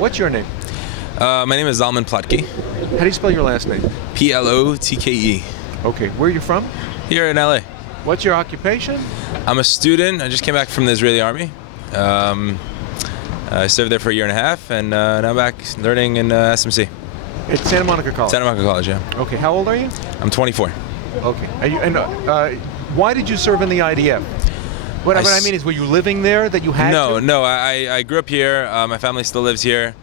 What's your name? My name is Zalman Plotke. How do you spell your last name? Plotke. Okay, where are you from? Here in LA. What's your occupation? I'm a student. I just came back from the Israeli army. I served there for a year and a half, and now I'm back learning in SMC. At Santa Monica College? Santa Monica College, yeah. Okay, how old are you? I'm 24. Okay, why did you serve in the IDF? What I mean is, were you living there that you had to? No, I grew up here. My family still lives here.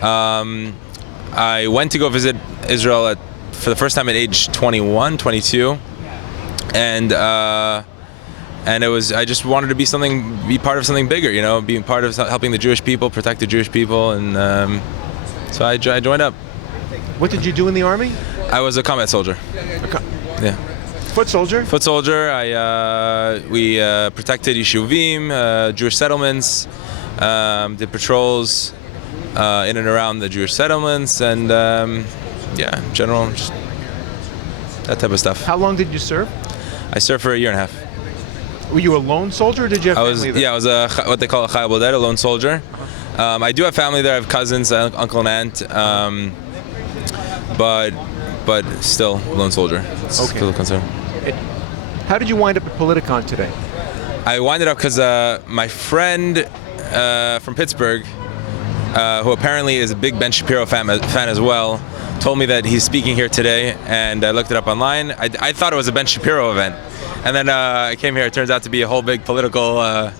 I went to go visit Israel for the first time at age 21, 22, and it was, I just wanted to be part of something bigger, you know, being part of helping the Jewish people, protect the Jewish people, and so I joined up. What did you do in the army? I was a combat soldier. Yeah. Foot soldier? Foot soldier. We protected Yeshuvim, Jewish settlements, did patrols in and around the Jewish settlements, and yeah, in general, just that type of stuff. How long did you serve? I served for a year and a half. Were you a lone soldier, or did you have family there? Yeah, I was what they call a chayil boded, a lone soldier. I do have family there. I have cousins, uncle and aunt, but still lone soldier. It's still a concern. How did you wind up at PolitiCon today? I winded up because my friend from Pittsburgh, who apparently is a big Ben Shapiro fan as well, told me that he's speaking here today, and I looked it up online. I thought it was a Ben Shapiro event, and then I came here. It turns out to be a whole big political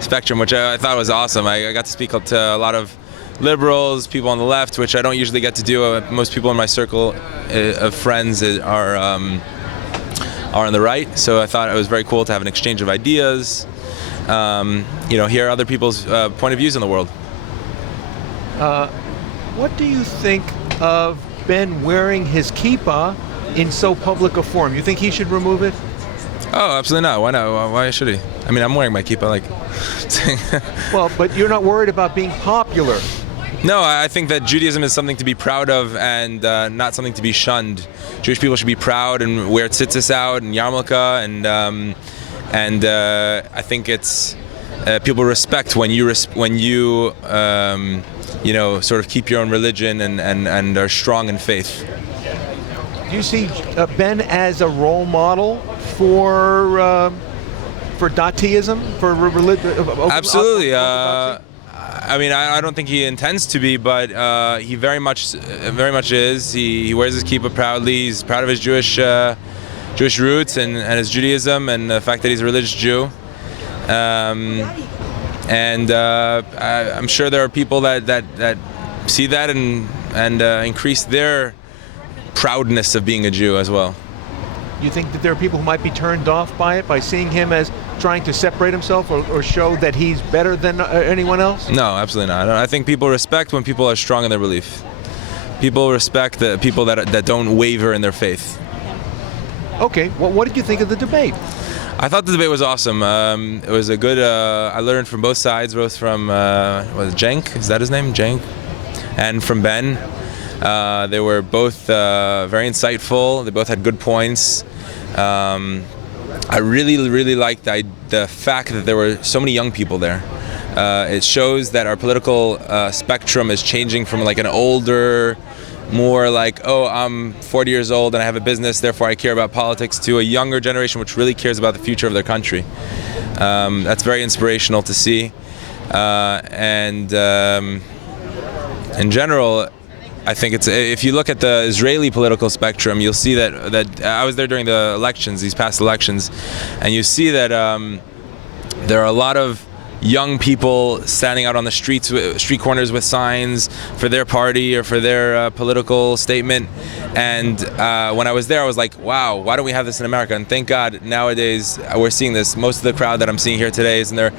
spectrum, which I thought was awesome. I got to speak to a lot of liberals, people on the left, which I don't usually get to do. Most people in my circle of friends are on the right, so I thought it was very cool to have an exchange of ideas, hear other people's point of views in the world. What do you think of Ben wearing his kippah in so public a form? You think he should remove it? Oh, absolutely not. Why not? Why should he? I mean, I'm wearing my kippah, Well, but you're not worried about being popular. No, I think that Judaism is something to be proud of and not something to be shunned. Jewish people should be proud and wear tzitzis out and yarmulke, and I think it's people respect when you sort of keep your own religion and are strong in faith. Do you see Ben as a role model for Datiism, for religion? Absolutely. I mean, I don't think he intends to be, but he very much is. He wears his kippah proudly. He's proud of his Jewish roots and his Judaism and the fact that he's a religious Jew. And I'm sure there are people that see that and increase their proudness of being a Jew as well. You think that there are people who might be turned off by it, by seeing him as trying to separate himself or show that he's better than anyone else? No, absolutely not. I think people respect when people are strong in their belief. People respect the people that don't waver in their faith. Okay, well, what did you think of the debate? I thought the debate was awesome. It was a good, I learned from both sides, both from, Cenk, is that his name? Cenk? And from Ben. They were both very insightful. They both had good points. I really liked the fact that there were so many young people there. It shows that our political spectrum is changing from like an older, more like, oh, I'm 40 years old and I have a business, therefore I care about politics, to a younger generation which really cares about the future of their country. That's very inspirational to see. And in general, I think if you look at the Israeli political spectrum, you'll see that I was there during the elections, these past elections, and you see that there are a lot of young people standing out on the street corners with signs for their party or for their political statement. And when I was there, I was like, wow, why don't we have this in America? And thank God nowadays we're seeing this. Most of the crowd that I'm seeing here today is in their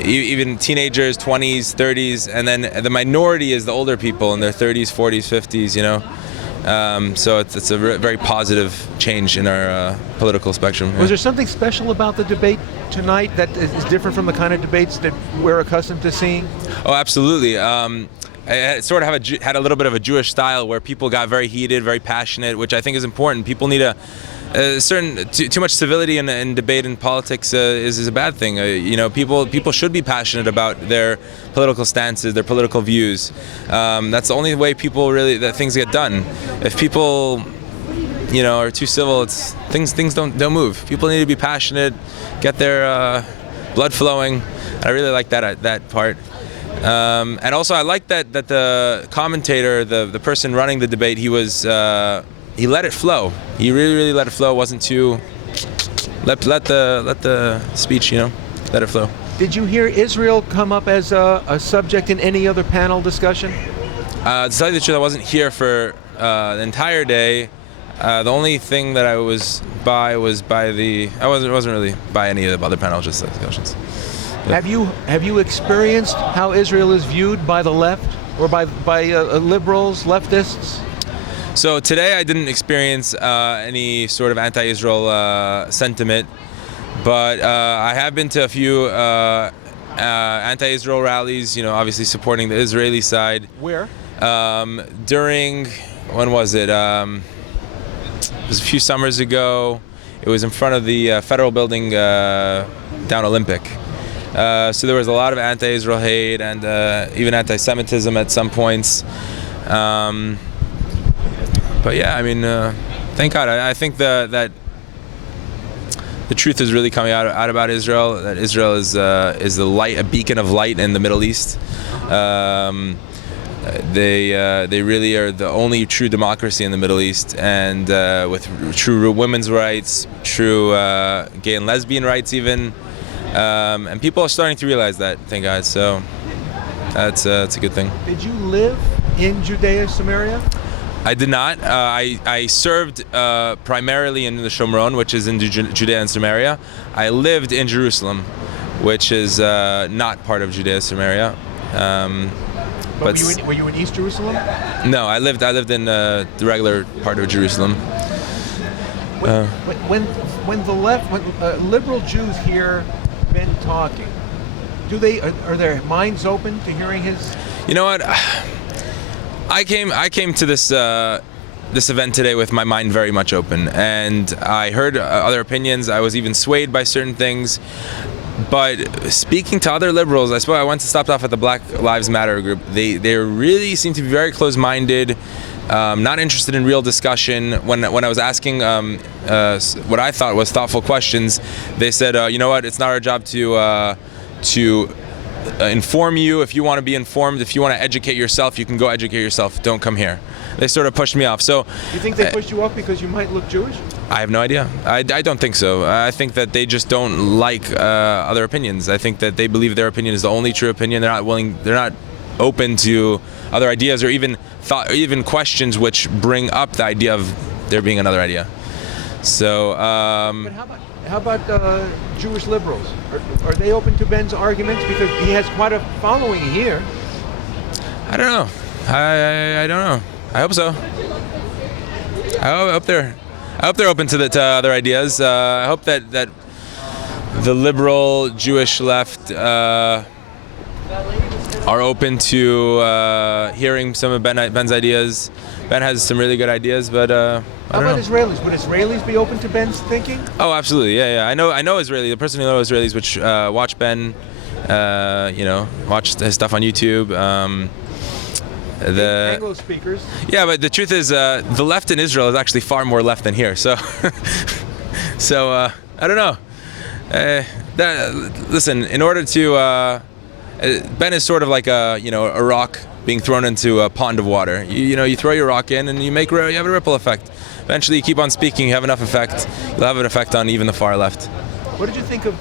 even teenagers, 20s, 30s, and then the minority is the older people in their 30s, 40s, 50s, So it's a very positive change in our political spectrum. Was there something special about the debate tonight that is different from the kind of debates that we're accustomed to seeing? Oh, absolutely. It sort of had a little bit of a Jewish style where people got very heated, very passionate, which I think is important. People need to too much civility in debate and politics is a bad thing. You know, people should be passionate about their political stances, their political views. That's the only way that things get done. If people, you know, are too civil, things don't move. People need to be passionate, get their blood flowing. I really like that part. And also, I like that the commentator, the person running the debate, he let it flow. He really let it flow. Wasn't too let the speech, you know, let it flow. Did you hear Israel come up as a subject in any other panel discussion? To tell you the truth, I wasn't here for the entire day. The only thing that I was by I wasn't really by any of the other panel discussions. Yeah. Have you experienced how Israel is viewed by the left or by liberals, leftists? So today I didn't experience any sort of anti-Israel sentiment, but I have been to a few anti-Israel rallies, you know, obviously supporting the Israeli side. Where? When was it? It was a few summers ago. It was in front of the federal building down Olympic. So there was a lot of anti-Israel hate and even anti-Semitism at some points. But yeah, I mean, thank God. I think that the truth is really coming out about Israel. That Israel is the light, a beacon of light in the Middle East. They really are the only true democracy in the Middle East, and with true women's rights, true gay and lesbian rights, even. And people are starting to realize that. Thank God. So it's a good thing. Did you live in Judea, Samaria? I did not. I served primarily in the Shomron, which is in Judea and Samaria. I lived in Jerusalem, which is not part of Judea and Samaria. But were you in East Jerusalem? No, I lived in the regular part of Jerusalem. When liberal Jews hear Ben talking, are their minds open to hearing his? You know what? I came to this event today with my mind very much open, and I heard other opinions. I was even swayed by certain things. But speaking to other liberals, I went to stopped off at the Black Lives Matter group. They really seem to be very close-minded, not interested in real discussion. When I was asking what I thought was thoughtful questions, they said, you know what, it's not our job to inform you. If you want to be informed, if you want to educate yourself, you can go educate yourself. Don't come here. They sort of pushed me off. So you think they pushed you off because you might look Jewish? I have no idea. I don't think so. I think that they just don't like other opinions. I think that they believe their opinion is the only true opinion. They're not open to other ideas or even questions which bring up the idea of there being another idea. So. But how about Jewish liberals? Are they open to Ben's arguments? Because he has quite a following here. I don't know. I don't know. I hope so. I hope they're open to other ideas. I hope that the liberal Jewish left are open to hearing some of Ben's ideas. Ben has some really good ideas, but how about Israelis? Would Israelis be open to Ben's thinking? Oh, absolutely. Yeah. I know Israeli. The person who knows Israelis, which watch Ben, watch his stuff on YouTube. The Anglo speakers. Yeah, but the truth is, the left in Israel is actually far more left than here. So, I don't know. Listen, in order to, Ben is sort of like a rock being thrown into a pond of water. You throw your rock in and you have a ripple effect. Eventually, you keep on speaking, you have enough effect. You'll have an effect on even the far left. What did you think of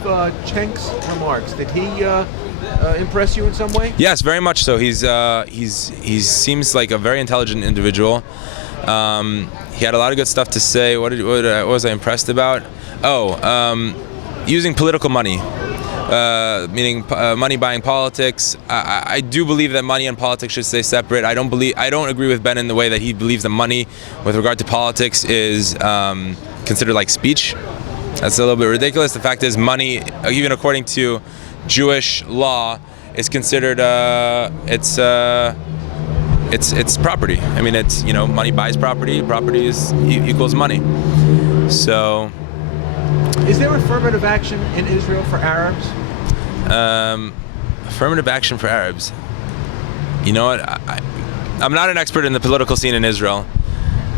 Cenk's remarks? Did he impress you in some way? Yes, very much so. He seems like a very intelligent individual. He had a lot of good stuff to say. What was I impressed about? Using political money, meaning money buying politics. I do believe that money and politics should stay separate. I don't agree with Ben in the way that he believes that money, with regard to politics, is considered like speech. That's a little bit ridiculous. The fact is, money, even according to Jewish law, is considered it's property. I mean, it's money buys property. Property equals money. So, Is there affirmative action in Israel for Arabs? affirmative action for Arabs. You know what? I'm not an expert in the political scene in Israel,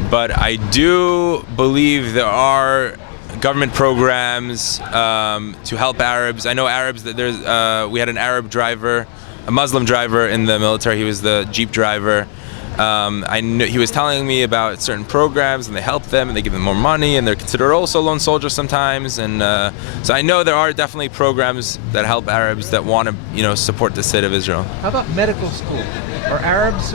but I do believe there are government programs to help Arabs. I know Arabs that we had an Arab driver, a Muslim driver in the military. He was the Jeep driver. I knew he was telling me about certain programs, and they help them, and they give them more money, and they're considered also lone soldiers sometimes. And so I know there are definitely programs that help Arabs that want to, support the state of Israel. How about medical school? Are Arabs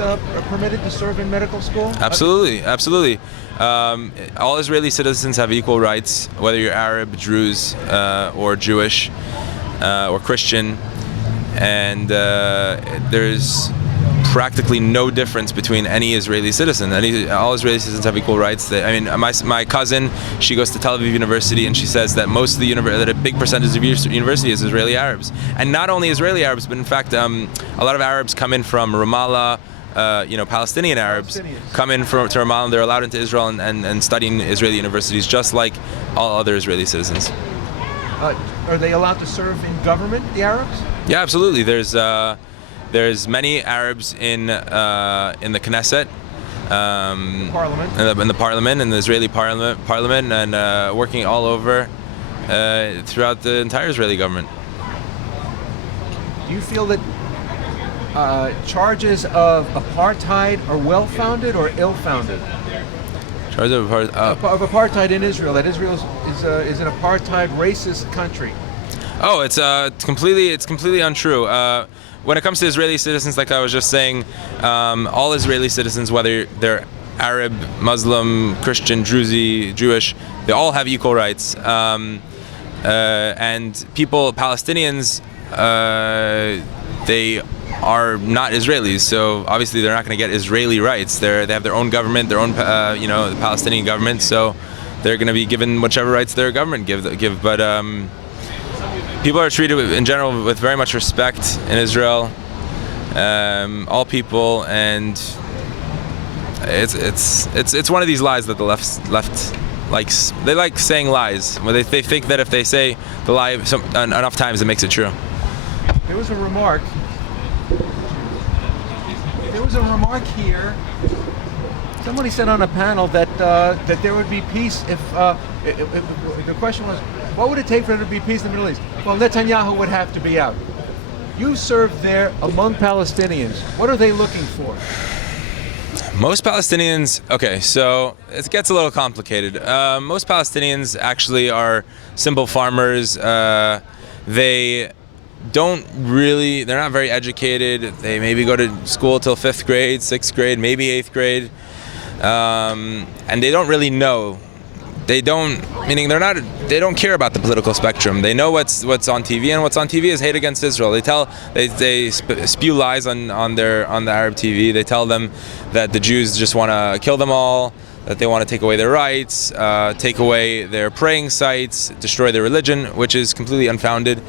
permitted to serve in medical school? Absolutely, absolutely. All Israeli citizens have equal rights, whether you're Arab, Druze, or Jewish, or Christian, and there's practically no difference between any Israeli citizen. All Israeli citizens have equal rights. My cousin, she goes to Tel Aviv University, and she says that most of the that a big percentage of university is Israeli Arabs, and not only Israeli Arabs, but in fact, a lot of Arabs come in from Ramallah. Palestinian Arabs come in to Ramallah, and they're allowed into Israel and study in Israeli universities, just like all other Israeli citizens. Are they allowed to serve in government, the Arabs? Yeah, absolutely. There's many Arabs in the Knesset, Parliament, in the parliament, in the Israeli parliament, and working all over throughout the entire Israeli government. Do you feel that charges of apartheid are well-founded or ill-founded? Charges of apartheid in Israel. That Israel is an apartheid racist country. Oh, it's completely untrue. When it comes to Israeli citizens, like I was just saying, all Israeli citizens, whether they're Arab, Muslim, Christian, Druze, Jewish, they all have equal rights. And Palestinians, they are not Israelis, so obviously they're not going to get Israeli rights. They have their own government, their own, the Palestinian government, so they're going to be given whichever rights their government give. But people are treated in general with very much respect in Israel, all people, and it's one of these lies that the left likes. They like saying lies. They think that if they say the lie enough times, it makes it true. There was a remark here. Somebody said on a panel that there would be peace if the question was, what would it take for there to be peace in the Middle East? Well, Netanyahu would have to be out. You served there among Palestinians. What are they looking for? Most Palestinians, okay, so it gets a little complicated. Most Palestinians actually are simple farmers. They're not very educated. They maybe go to school till 5th grade, 6th grade, maybe 8th grade. And they don't really know. They don't care about the political spectrum. They know what's on TV, and what's on TV is hate against Israel. They spew lies on the Arab TV. They tell them that the Jews just want to kill them all, that they want to take away their rights, take away their praying sites, destroy their religion, which is completely unfounded.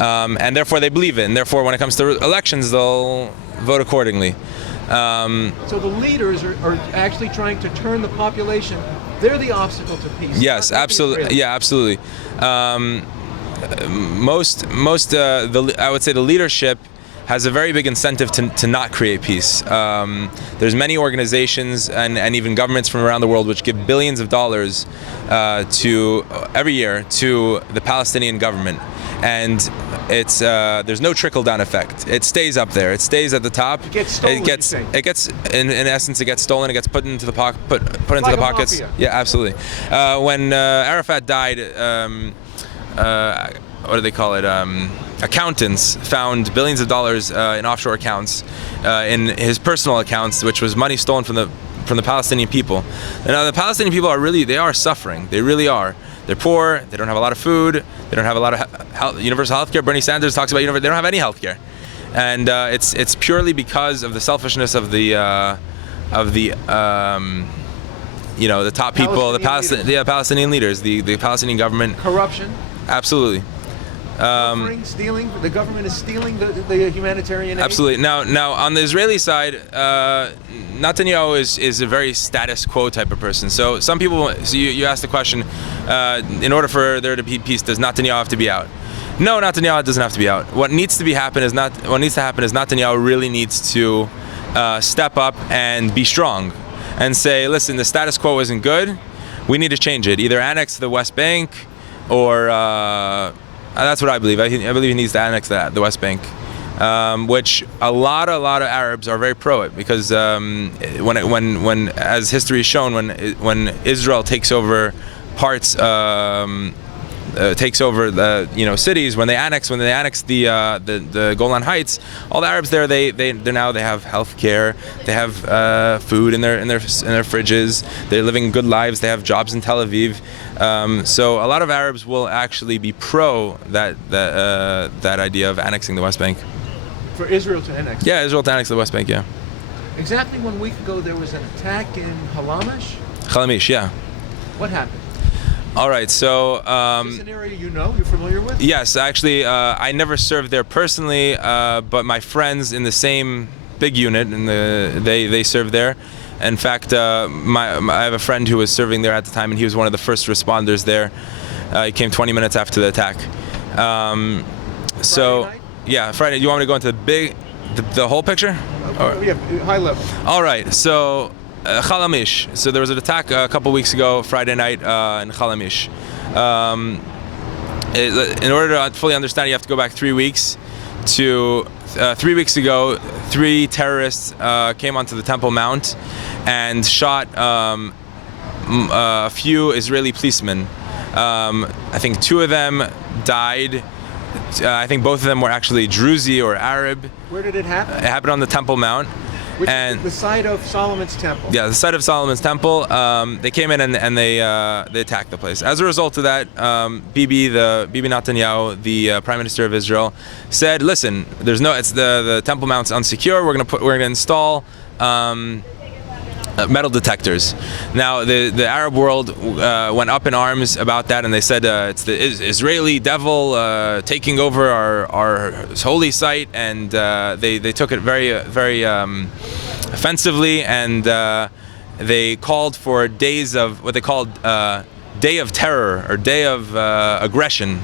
And therefore they believe it, and therefore when it comes to elections, they'll vote accordingly. So the leaders are actually trying to turn the population. They're the obstacle to peace. Yes, absolutely. Yeah, absolutely. I would say the leadership has a very big incentive to not create peace. There's many organizations and even governments from around the world which give billions of dollars every year to the Palestinian government. And there's no trickle-down effect. It stays up there. It stays at the top. It gets stolen. It gets in essence, it gets stolen. It gets put into the pockets. Mafia. Yeah, absolutely. When Arafat died, what do they call it? Accountants found billions of dollars in offshore accounts, in his personal accounts, which was money stolen from the Palestinian people. And the Palestinian people they are suffering. They really are. They're poor. They don't have a lot of food. They don't have a lot of universal health care. Bernie Sanders talks about they don't have any health care, and it's purely because of the selfishness of the top people, the Palestinian leaders, the Palestinian government. Corruption. Absolutely. Offering, stealing. The government is stealing the humanitarian aid. Absolutely. Now on the Israeli side, Netanyahu is a very status quo type of person. So some people, so you asked the question, in order for there to be peace, does Netanyahu have to be out? No, Netanyahu doesn't have to be out. What needs to happen is Netanyahu really needs to step up and be strong, and say, listen, the status quo isn't good. We need to change it. Either annex the West Bank, or that's what I believe. I believe he needs to annex the West Bank, which a lot of Arabs are very pro it, because when as history has shown, when Israel takes over parts. Takes over the cities, when they annex the Golan Heights, all the Arabs there they have health care, they have food in their fridges, they're living good lives, they have jobs in Tel Aviv, so a lot of Arabs will actually be pro that idea of annexing the West Bank. For Israel to annex? Yeah, Israel to annex the West Bank. Yeah. Exactly 1 week ago there was an attack in Halamish, yeah. What happened? All right, so is this an area you're familiar with? Yes, actually, I never served there personally, but my friends in the same big unit, and they served there. In fact, I have a friend who was serving there at the time, and he was one of the first responders there. He came 20 minutes after the attack. Friday night? Yeah, Friday. You want me to go into the whole picture? Yeah, high level. All right, so. Halamish. So there was an attack a couple weeks ago, Friday night, in Halamish. In order to fully understand, you have to go back 3 weeks. 3 weeks ago, 3 terrorists came onto the Temple Mount and shot a few Israeli policemen. I think 2 of them died. I think both of them were actually Druzi or Arab. Where did it happen? It happened on the Temple Mount. Which is the site of Solomon's Temple. Yeah, the site of Solomon's Temple. They came in and they attacked the place. As a result of that, Bibi Netanyahu, the Prime Minister of Israel, said, "Listen, it's the Temple Mount's unsecure. We're gonna install metal detectors." Now, the Arab world went up in arms about that, and they said it's the Israeli devil taking over our holy site, and they took it very offensively, and they called for days of what they called Day of Terror or Day of Aggression,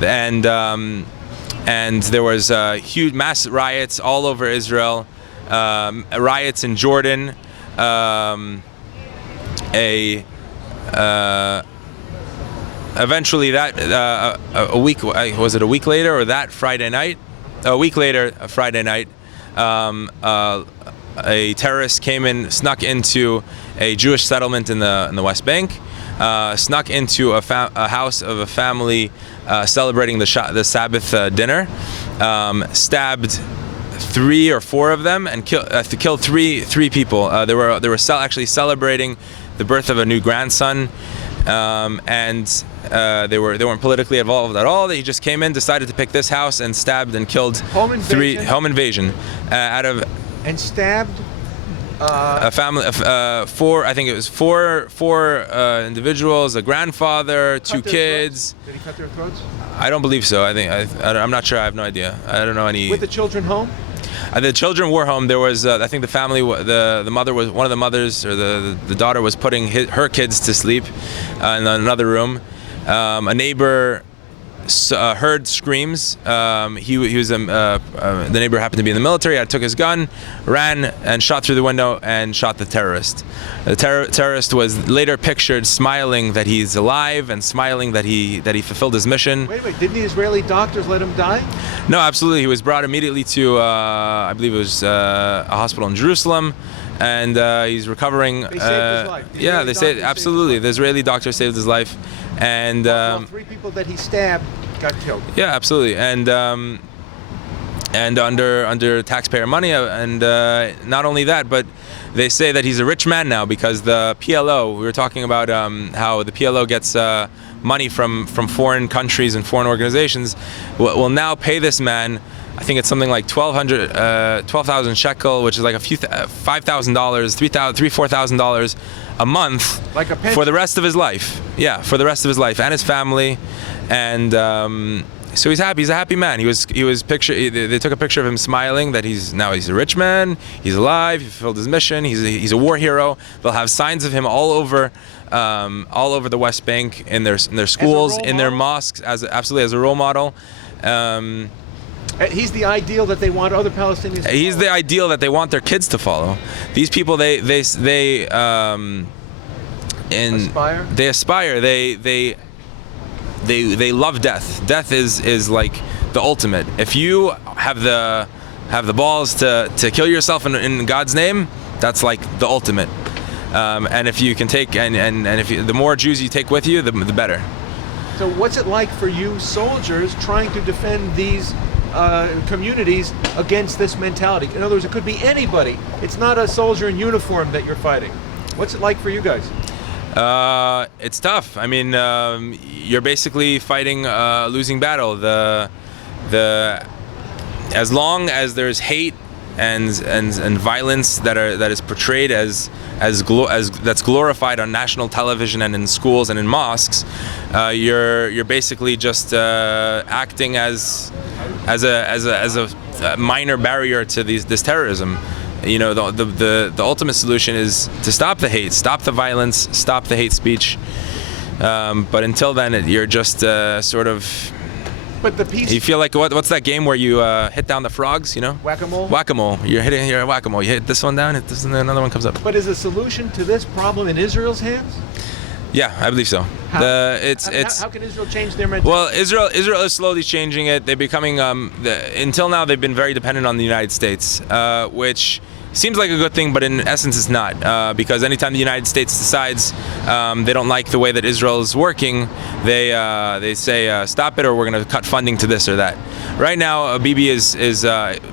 and there was huge mass riots all over Israel, riots in Jordan. Eventually a week, was it a week later, or that Friday night? A week later, a Friday night, a terrorist snuck into a Jewish settlement in the West Bank, snuck into a house of a family celebrating the Sabbath dinner, stabbed 3 or 4 of them, and killed three people. They were actually celebrating the birth of a new grandson, and they weren't politically involved at all. They just came in, decided to pick this house, and stabbed and killed home invasion and stabbed a family of 4. I think it was four individuals, a grandfather, 2 kids. Did he cut their throats? I don't believe so. I'm not sure. I have no idea. I don't know any. With the children home? The children were home. There was, I think, the family. The mother was one of the mothers, or the daughter was putting her kids to sleep in another room. A neighbor heard screams. The neighbor happened to be in the military. I took his gun, ran, and shot through the window and shot the terrorist. The terrorist was later pictured smiling that he's alive and smiling that he fulfilled his mission. Wait, didn't the Israeli doctors let him die? No, absolutely. He was brought immediately to, I believe it was a hospital in Jerusalem, and he's recovering. They saved his life. Yeah, they saved, absolutely. The Israeli doctor saved his life. And 3 people that he stabbed got killed. Yeah, absolutely, and under taxpayer money, and not only that, but they say that he's a rich man now because the PLO. We were talking about how the PLO gets money from foreign countries and foreign organizations. Will now pay this man. I think it's something like 12,000 shekel, which is like $5,000, $4,000 a month, like a pension, for the rest of his life. Yeah, for the rest of his life and his family, and So he's happy. He's a happy man. He was They took a picture of him smiling. That he's a rich man. He's alive. He fulfilled his mission. He's a war hero. They'll have signs of him all over the West Bank, in their schools, in their mosques, absolutely as a role model. He's the ideal that they want other Palestinians to follow. He's the ideal that they want their kids to follow. These people, they aspire. They love death. Death is like the ultimate. If you have the balls to kill yourself in God's name, that's like the ultimate. And if you can take the more Jews you take with you, the better. So what's it like for you soldiers trying to defend these communities against this mentality? In other words, it could be anybody. It's not a soldier in uniform that you're fighting. What's it like for you guys? It's tough. I mean, you're basically fighting a losing battle. As long as there's hate and violence that is portrayed as that's glorified on national television and in schools and in mosques, you're basically just acting as a minor barrier to this terrorism. You know, the ultimate solution is to stop the hate, stop the violence, stop the hate speech. But until then, you're just sort of. But the peace. You feel like what's that game where you hit down the frogs? You know. Whack-a-mole. Whack-a-mole. You're hitting whack-a-mole. You hit this one down, hit this, and then another one comes up. But is the solution to this problem in Israel's hands? Yeah, I believe so. How can Israel change their mentality? Well, Israel is slowly changing it. They're becoming until now they've been very dependent on the United States, which seems like a good thing, but in essence it's not, because anytime the United States decides they don't like the way that Israel is working, they say stop it, or we're going to cut funding to this or that. Right now, Bibi is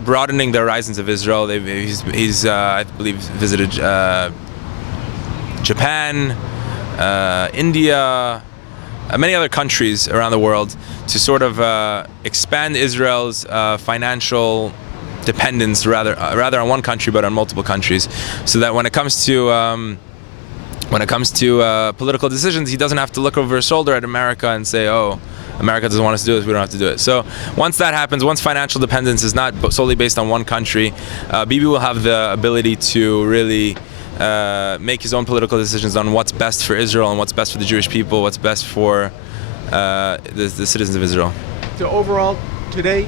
broadening the horizons of Israel. He's I believe visited Japan, India, many other countries around the world to sort of expand Israel's financial dependence rather on one country but on multiple countries, so that when it comes to political decisions, he doesn't have to look over his shoulder at America and say, oh, America doesn't want us to do this, we don't have to do it. So once that happens, once financial dependence is not solely based on one country, Bibi will have the ability to really make his own political decisions on what's best for Israel and what's best for the Jewish people, what's best for the citizens of Israel. So overall, today,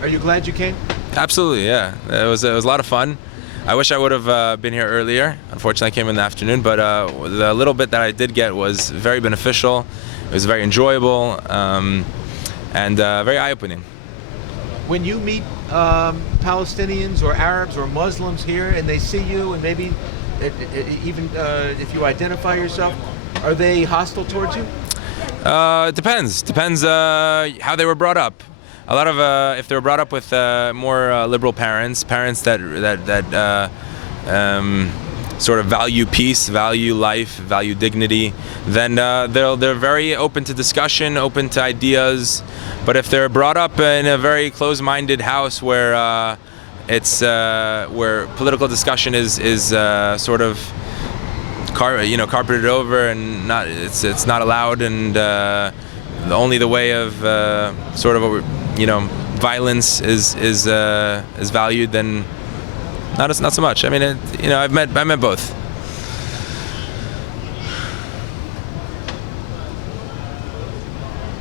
are you glad you came? Absolutely, yeah. It was a lot of fun. I wish I would have been here earlier. Unfortunately, I came in the afternoon, but the little bit that I did get was very beneficial. It was very enjoyable and very eye-opening. When you meet Palestinians or Arabs or Muslims here and they see you, and maybe even if you identify yourself, are they hostile towards you? It depends how they were brought up. A lot of if they were brought up with more liberal parents that sort of value peace, value life, value dignity, then they're very open to discussion, open to ideas. But if they're brought up in a very closed-minded house where where political discussion is sort of carpeted over and it's not allowed, and only the way of sort of violence is valued, then not so much. I mean, I met both.